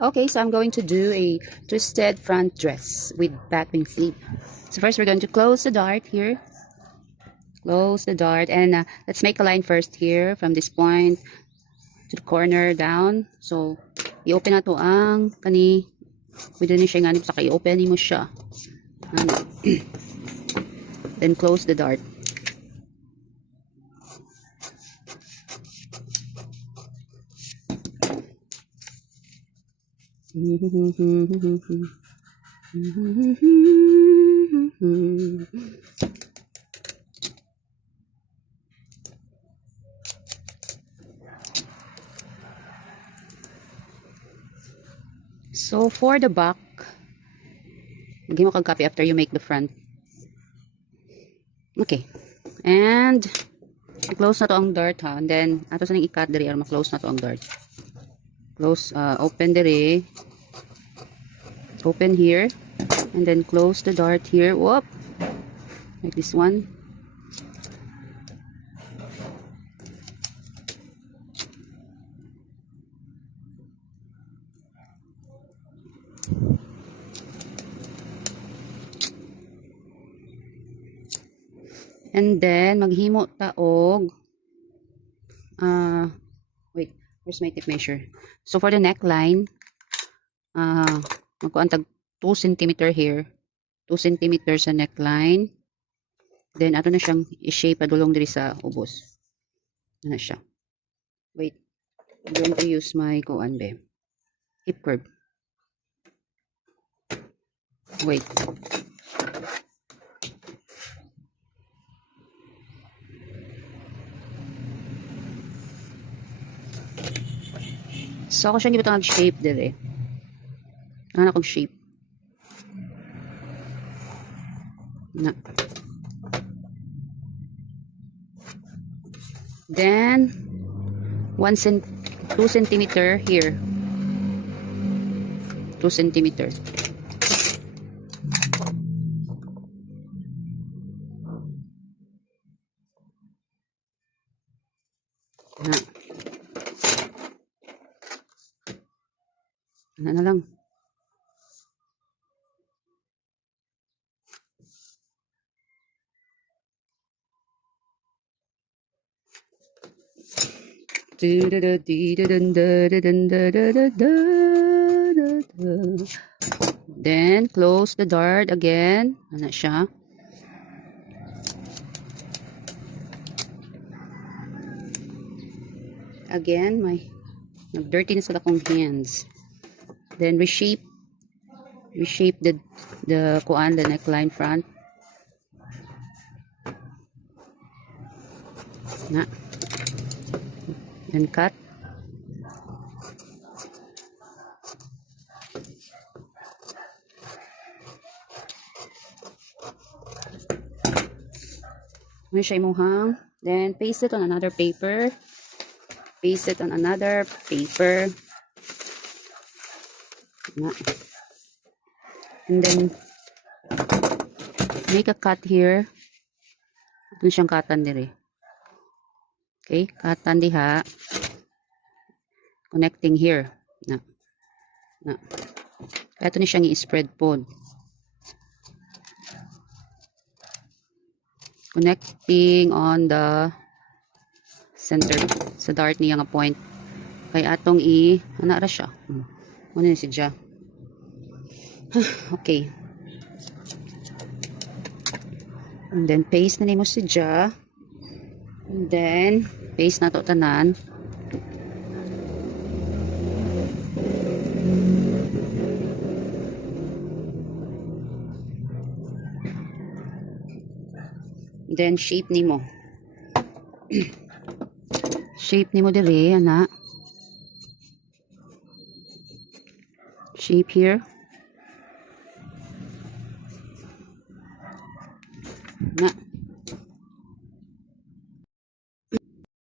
Okay, so I'm going to do a twisted front dress with batwing sleeve. So first we're going to close the dart here. Close the dart and let's make a line first here from this point to the corner down. So i-open na to ang kani pwede na siya ganip sa i-open mo siya. Then close the dart. So for the back, maging mo kag copy after you make the front. Okay. And close na to ang dart ha. And then ato sa ning i-cut diri aron ma-close na to ang dart. Close, open diri. Open here. And then close the dart here. Whoop. Like this one. And then maghimo ta og wait, where's my tape measure? So for the neckline, magkuan tag 2 cm here. 2 cm sa neckline. Then ato na siyang i-shape padulong diri sa ubos. Ano siya? Wait. I'm going to use my kuan be. Hip curve. Wait. So ako siya hindi ba shape dili. Ano akong shape? Na. Then 2 centimeter here. 2 centimeter. Na. Ano na lang. Then close the dart again. Ano siya? Again, my nag-dirty na sa akong hands. Then reshape the kuan, the neckline front. Na. Then cut. Ano siya imuhang. Then paste it on another paper. Paste it on another paper. Na. And then make a cut here. Ito siyang katan diri. Okay, katan diha. Connecting here. Na. Na. Kaya ito ni siyang i-spread pod. Connecting on the center sa dart niya nga point. Kaya atong ana ra siya. Ano ni siya? Okay. And then paste na nimo siya. And then paste na to tanan. Then shape nimo. Shape nimo diri ana. Shape here. Na.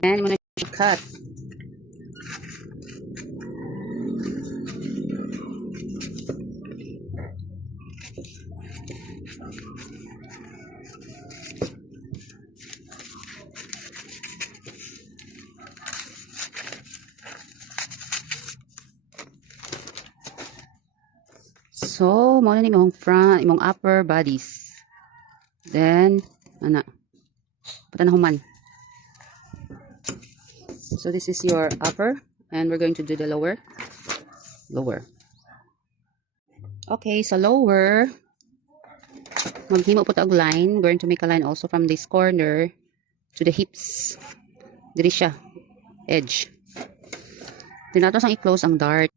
And mo na cut. So, mo na ni imong front, imong upper bodies. Then, ana, patanahuman. So, this is your upper, and we're going to do the lower. Lower. Okay, so lower, maghimo po tag line. We're going to make a line also from this corner to the hips. Diri siya, edge. Tinatos ang i-close ang dart.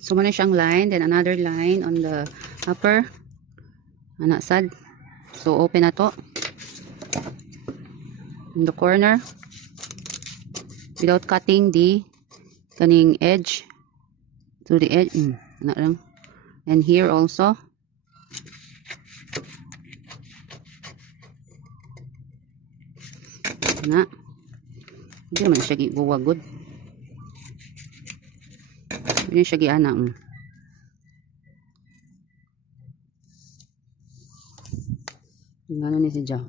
So, muna siyang line, then another line on the upper. Ana sad. So, open na to. In the corner. Without cutting the kaning edge. To the edge. Ana lang. And here also. Ana. Hindi naman siya gibuwagod. Hindi siya giana. Gano'n ni si Ja.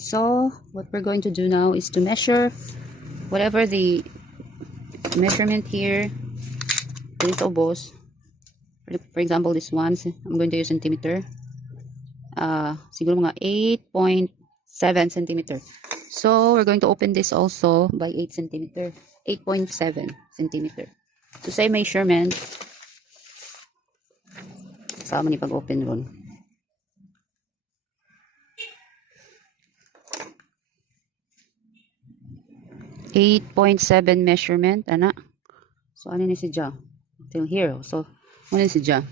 So, what we're going to do now is to measure whatever the measurement here. Dito ubos. For example, this one, I'm going to use centimeter. Siguro mga 8.7 centimeter. So, we're going to open this also by 8 centimeter. 8.7 centimeter. So, say measurement. Sama ni pag-open ron. .7 measurement, ana. So, ano ni si Ja? Till here. So, ano ni si Ja?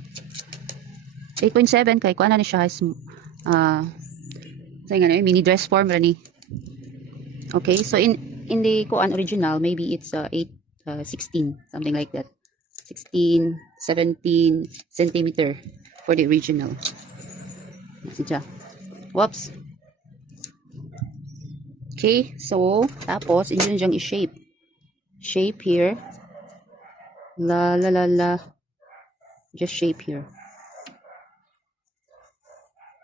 8.7 kay kuha na ni siya is mini dress form rani. Okay, so in the kuan original, maybe it's 16, something like that. 16, 17 centimeter for the original. Si Ja. Whoops. Okay, so tapos inyo diyang i-shape. Shape here. La. Just shape here.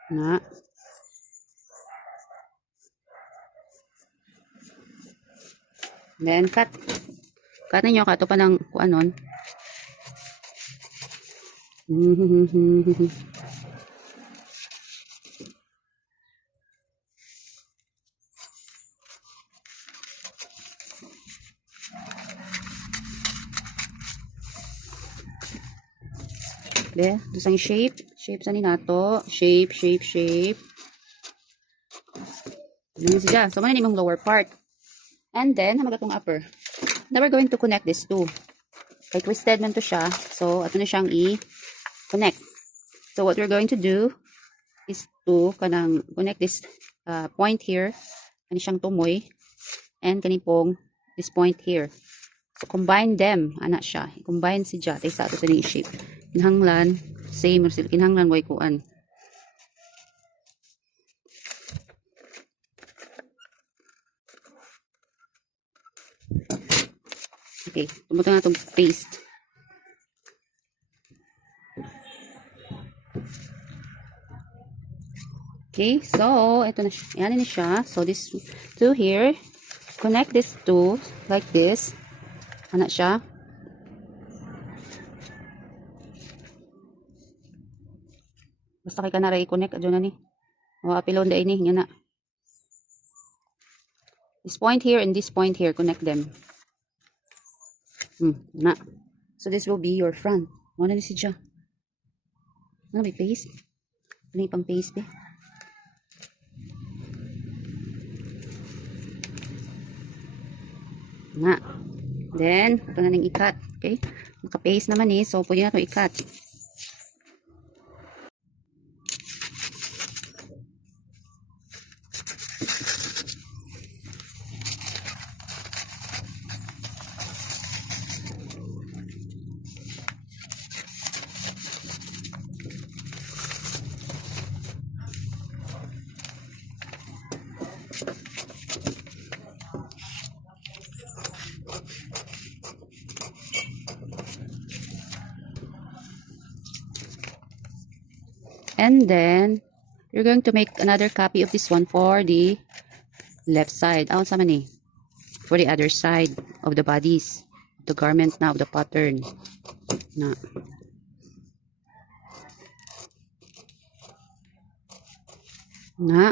Na. Then cut. Cut ninyo kato pa ng kuanon. Be, dusang shape. Shape sa ni nato. Shape. Ano siya? So, man yung lower part. And then, hamaga tong upper. Now, we're going to connect this two. Kay twisted man to siya. So, ato na siyang i-connect. So, what we're going to do is to kanang connect this point here. Kani siyang tumoy. And kanipong this point here. So, combine them. Ana siya. Combine si Ja. Tay sa ato sa ni shape. Kinahanglan. Same. Kinahanglan way kuan. Okay, tumuto na itong paste. Okay, so, ito na siya. Yan na siya. So, this two here. Connect this two like this. Ano siya? Basta kay ka na i-connect. Adyo na ni. O, apilon da ini. Yan na. This point here and this point here. Connect them. Na. So, this will be your front. Ano ni si Ja? Ano, may paste? Ano yung pang paste, eh? Na. Then, ito na nang i-cut. Okay? Naka-paste naman eh. So, pwede na ito i-cut. And then, you're going to make another copy of this one for the left side. Aon sa man eh. for the other side of the bodies, the garment now, the pattern. Na. Na.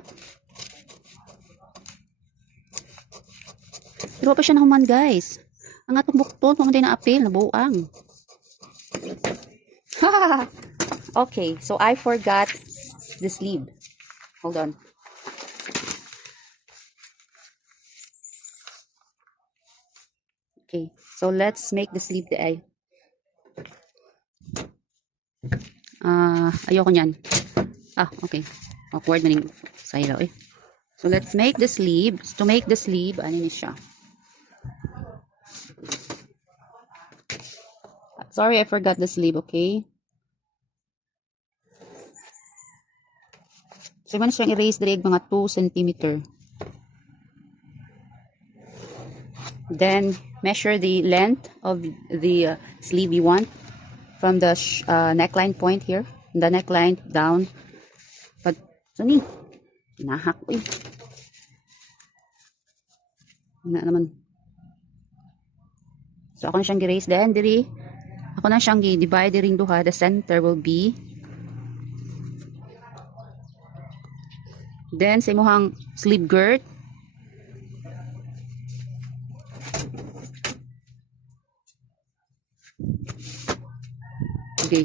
Pero pa siya nahuman, guys. Ang atong bukton, pamatay na apil, nabuang. Okay, so I forgot the sleeve. Hold on. Okay, so let's make the sleeve the eye. Ayoko niyan. Okay. Awkward maning saylaw eh. So let's make the sleeve. To make the sleeve, ano ni siya? Sorry, I forgot the sleeve, okay? So, man siyang erase direct mga 2 cm. Then, measure the length of the sleeve you want from the neckline point here. The neckline down. But, suni, pinahak ko eh. Na naman. So, ako na siyang erase. Then, diri, ako na siyang i-divide ring duha. The center will be, then, sa imuhang sleeve girt, okay,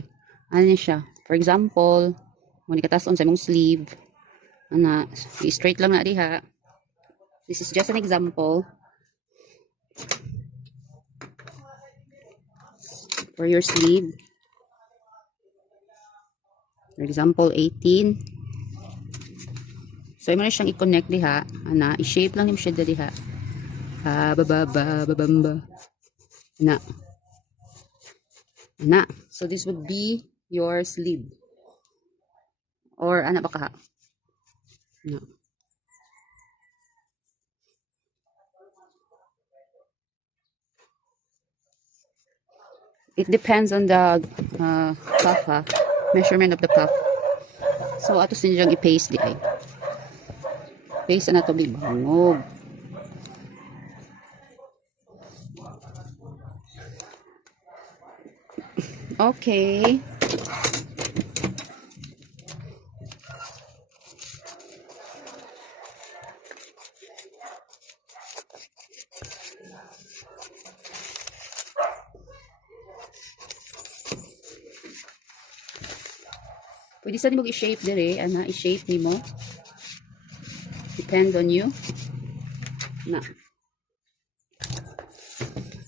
ano niya siya? For example, kung di katason sa imong sleeve, ana, i-straight lang na diha. This is just an example. For your sleeve. For example, 18. So, imo na siyang i-connect diha. Ana, i-shape lang niyo siya diha. Babamba. Na. Na. So, this would be your sleeve. Or, ano ba ka? No. It depends on the cuff, ha? Measurement of the cuff. So, ato sinyang i-paste di ay. Paste na to bibangog. Okay. Pwede sa mo i-shape dire, ana, i-shape nimo. Depend on you. Na.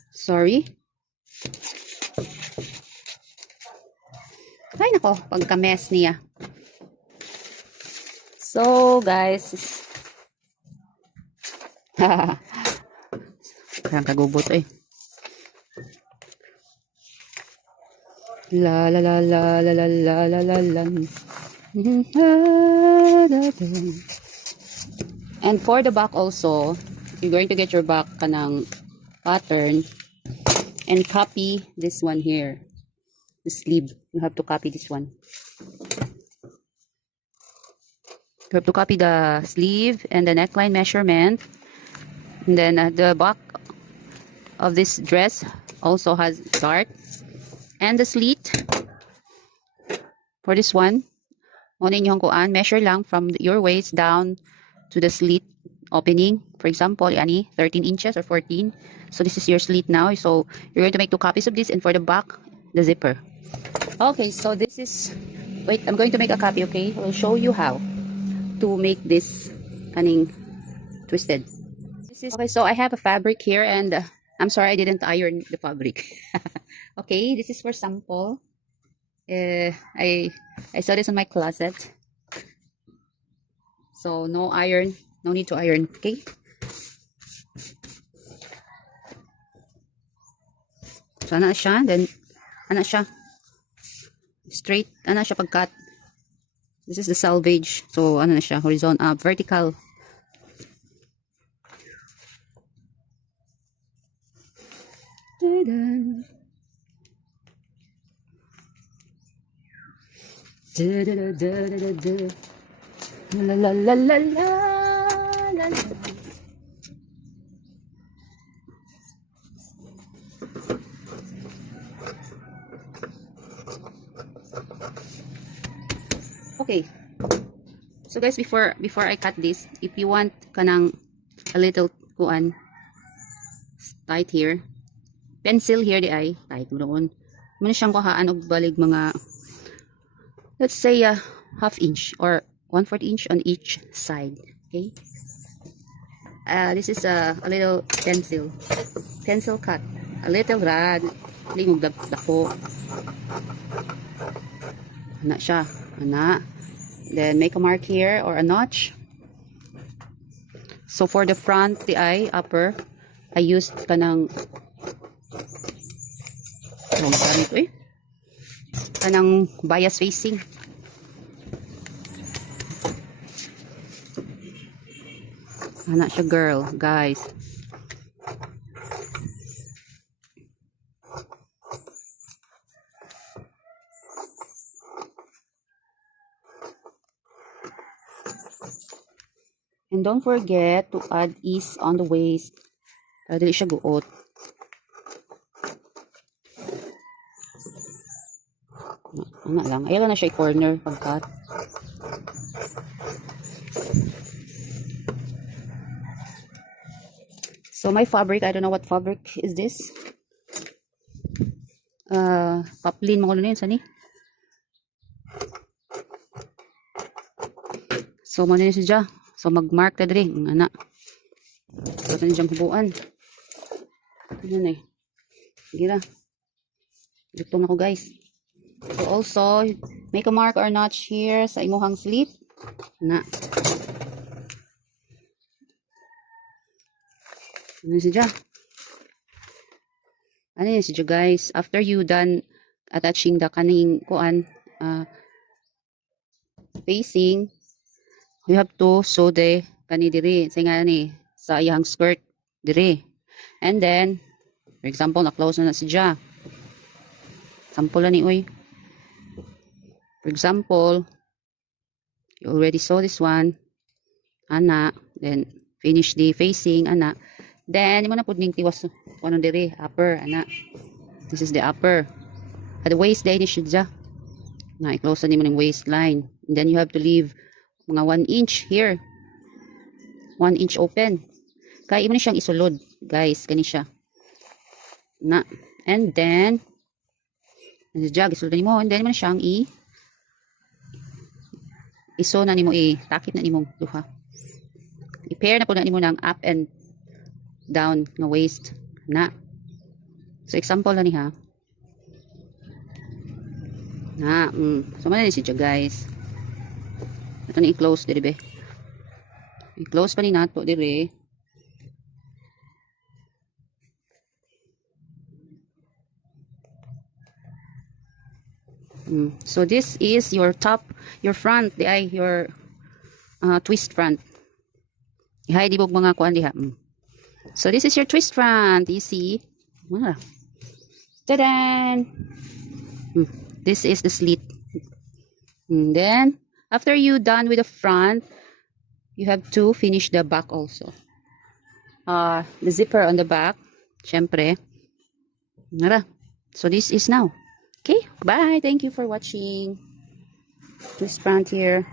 Sorry. Ay nako, pagka-mess niya. So, guys. Parang kagubot eh. La la la la la la la la la la. And for the back also, you're going to get your back kanang pattern and copy this one here. The sleeve. You have to copy this one. You have to copy the sleeve and the neckline measurement. And then the back of this dress also has dart. And the slit for this one, measure lang from your waist down to the slit opening. For example, ani 13 inches or 14. So this is your slit now. So you're going to make 2 copies of this, and for the back, the zipper. Okay, so this is, wait, I'm going to make a copy, okay? I'll show you how to make this kaning twisted. This is, okay, so I have a fabric here, and I'm sorry I didn't iron the fabric. Okay, this is for sample. I saw this in my closet. So no iron, no need to iron, okay? So ana siya, then ana siya straight, ana siya pagkat. This is the selvage. So ano na siya, horizontal, vertical. La la la la la la la. Okay. So guys, before I cut this, if you want kanang a little kuan tight here, pencil here di ay tight mo doon. Muna siyang kuhaan og balig mga, let's say, half inch or 1/4 inch on each side. Okay. This is a little pencil cut, a little rad, lingog dako. Ana siya, ana. Then make a mark here or a notch. So for the front, the eye, upper, I used kanang kanang bias facing. Ana siya, girl, guys. And don't forget to add ease on the waist. Para dili siya guot. Ano lang. Ayaw na siya i-corner pag-cut. So my fabric, I don't know what fabric is this. Poplin mo ko na yun, sani? So mo na yun siya. So mag-mark ka dali. Ana. So ito na diyang hubuan. Ano na eh. Sige na. Dugtong ako guys. So also, make a mark or notch here sa imuhang slit. Na. Ano siya? Ano yun siya guys? After you done attaching the kaning kuan facing, you have to sew the kani diri. Say nga ni sa iyang skirt diri. And then, for example, na-close na siya. Sample ni uy. For example, you already saw this one, ana, then finish the facing, ana. Then, mo na pud ning tiwas kuno diri, upper, ana. This is the upper. At the waist day ni siya. Na i-close na mo ning waistline. And then you have to leave mga 1 inch here. 1 inch open. Kaya mo ni siyang isulod, guys, kani siya. Na. And then jag isulod nimo, and then mo ni siyang iso na nimo, takip na nimo duha. I-pair na po na nimo ng up and down nga waist na. So example na ni ha. Na, so man ni siya guys. Ito na i-close diri be. I-close pa ni nato diri. So this is your top, your front, your twist front. Ihay di bog mga kuan diha. So this is your twist front. You see? Ta-dan! This is the slit. And then after you done with the front, you have to finish the back also. The zipper on the back, syempre. So this is now. Okay, bye. Thank you for watching. Twist front here.